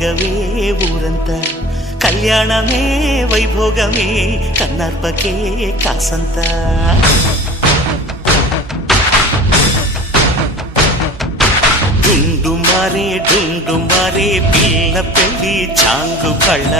వేగవే ఊరంతా కళ్యాణమే వైభోగమే కన్నార్పకే కాసంత డుండు మారే పిల్ల పెళ్ళి చాంగు కళ్ళ